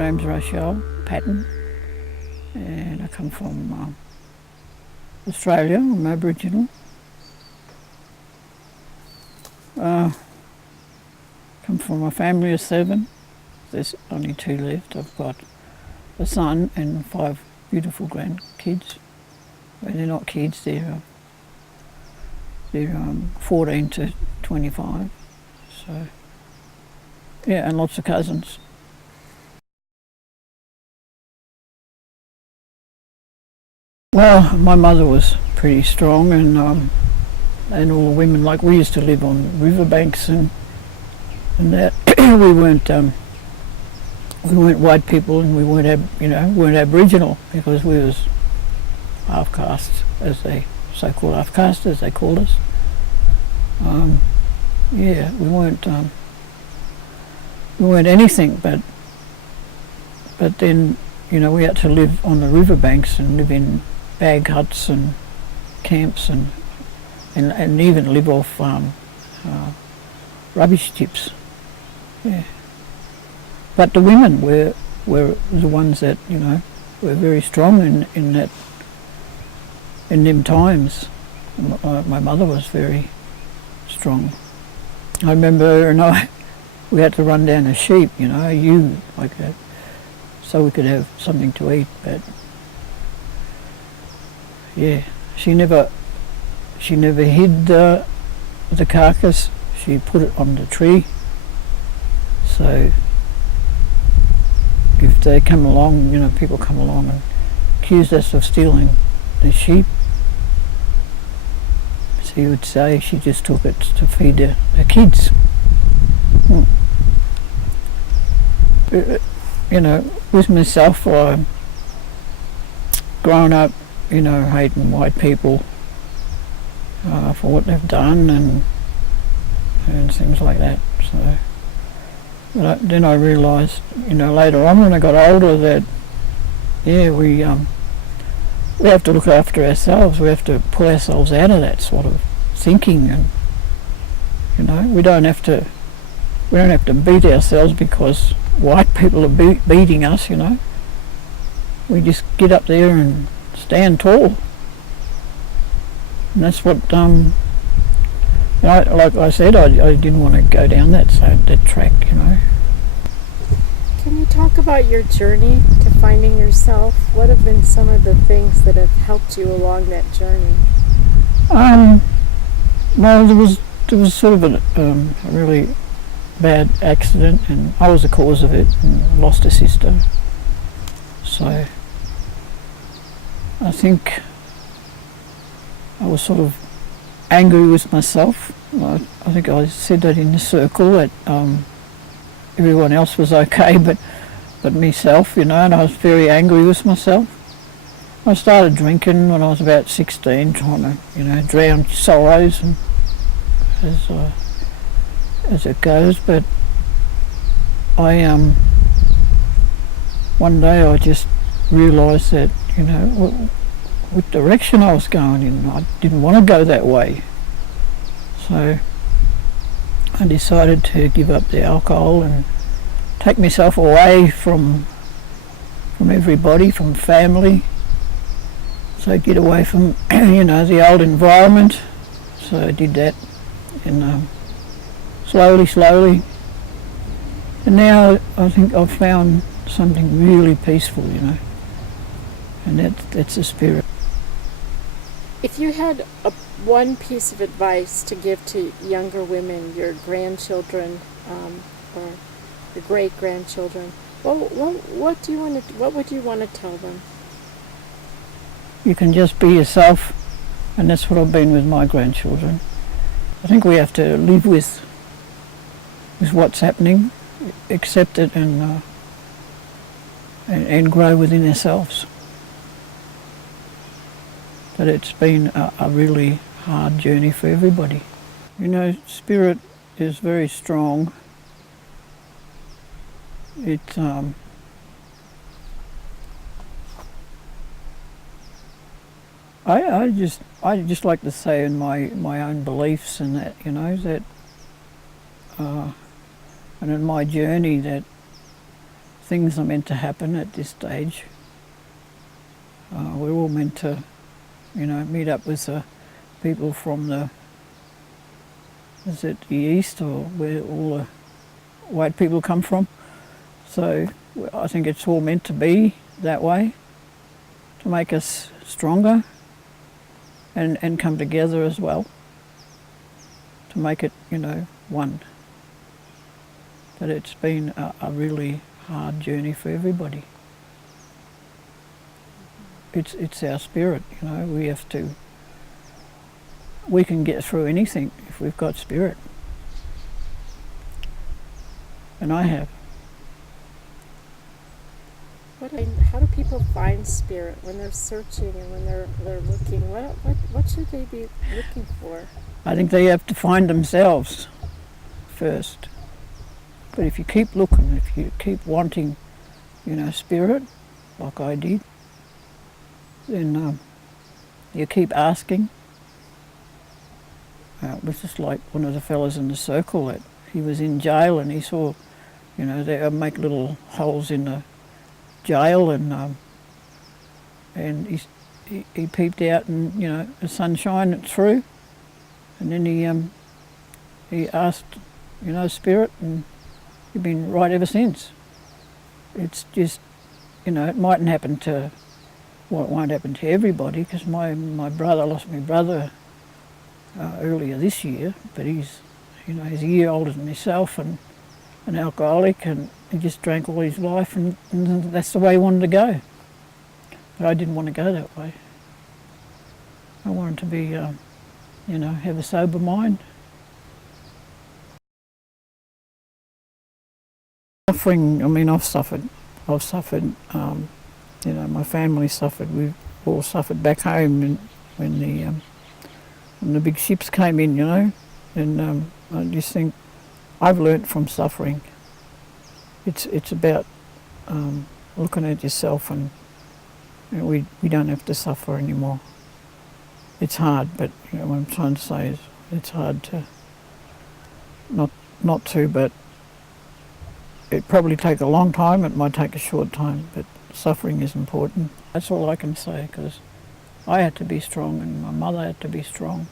name's Rochelle Patten, and I come from Australia. I'm Aboriginal. Come from a family of 7. There's only 2 left. I've got a son and 5 beautiful grandkids. Well, they're not kids, they're 14 to 25. So, yeah, and lots of cousins. Well, my mother was pretty strong, and all the women, like we used to live on riverbanks and that. we weren't white people, and we weren't Aboriginal, because we was half caste, as they so-called half caste, as they called us. Yeah, we weren't anything, but then we had to live on the riverbanks and live in bag huts and camps and even live off rubbish tips. Yeah. But the women were the ones that were very strong in them times. My mother was very strong. I remember her and we had to run down a sheep, like that, so we could have something to eat. But yeah, she never hid the carcass. She put it on the tree. So if they come along, people come along and accuse us of stealing the sheep, she would say she just took it to feed the kids. With myself, I grown up, hating white people for what they've done and things like that. So, but then I realised, later on when I got older, that we have to look after ourselves. We have to pull ourselves out of that sort of thinking, and we don't have to beat ourselves because white people are beating us. We just get up there and stand tall, and that's what like I said, I didn't want to go down that track. Can you talk about your journey to finding yourself? What have been some of the things that have helped you along that journey? Well, there was sort of a really bad accident, and I was the cause of it, and lost a sister. So I think I was sort of angry with myself. I think I said that in the circle, that everyone else was okay but myself, and I was very angry with myself. I started drinking when I was about 16, trying to drown sorrows, and as it goes. But one day I just realised that what direction I was going in. I didn't want to go that way, so I decided to give up the alcohol and take myself away from everybody, from family. So get away from the old environment. So I did that, and slowly, and now I think I've found something really peaceful, and that's the spirit. If you had one piece of advice to give to younger women, your grandchildren, or your great-grandchildren, what would you want to tell them? You can just be yourself, and that's what I've been with my grandchildren. I think we have to live with what's happening, accept it, and grow within ourselves. But it's been a really hard journey for everybody. Spirit is very strong. It's I just like to say in my own beliefs, and that that and in my journey, that things are meant to happen at this stage. We're all meant to, meet up with the people from is it the east, or where all the white people come from. So I think it's all meant to be that way, to make us stronger and come together as well, to make it, one. But it's been a really hard journey for everybody. It's our spirit, we can get through anything if we've got spirit. And I have. How do people find spirit when they're searching and when they're looking? What should they be looking for? I think they have to find themselves first. But if you keep looking, if you keep wanting, spirit, like I did, then you keep asking. It was just like one of the fellas in the circle that he was in jail and he saw, they make little holes in the jail and he peeped out and, the sun shined through, and then he asked, spirit, and he's been right ever since. It's just, it mightn't happen to, well, it won't happen to everybody, because I lost my brother earlier this year, but he's a year older than myself and an alcoholic, and he just drank all his life, and that's the way he wanted to go. But I didn't want to go that way. I wanted to be, have a sober mind. Suffering, I've suffered. My family suffered. We've all suffered back home when the big ships came in, and I just think I've learnt from suffering. It's about looking at yourself, and we don't have to suffer anymore. It's hard, but what I'm trying to say is it's hard to not to, but it probably take a long time, it might take a short time, but suffering is important. That's all I can say, because I had to be strong and my mother had to be strong.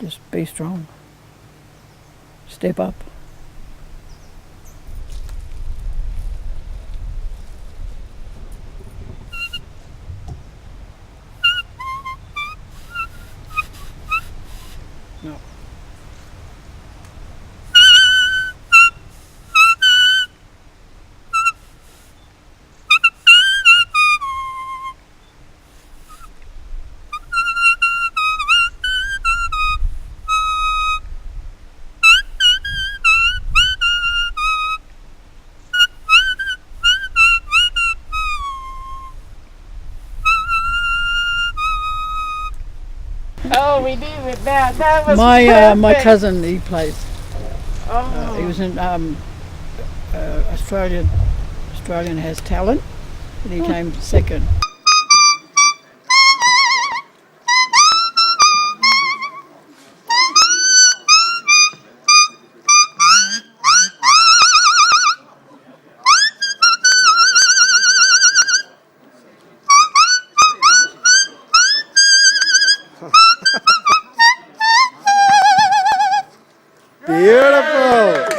Just be strong. Step up. No. Oh, we did with that. That was My perfect. cousin, he plays. Oh. He was in Australian Has Talent, and he came second. Beautiful.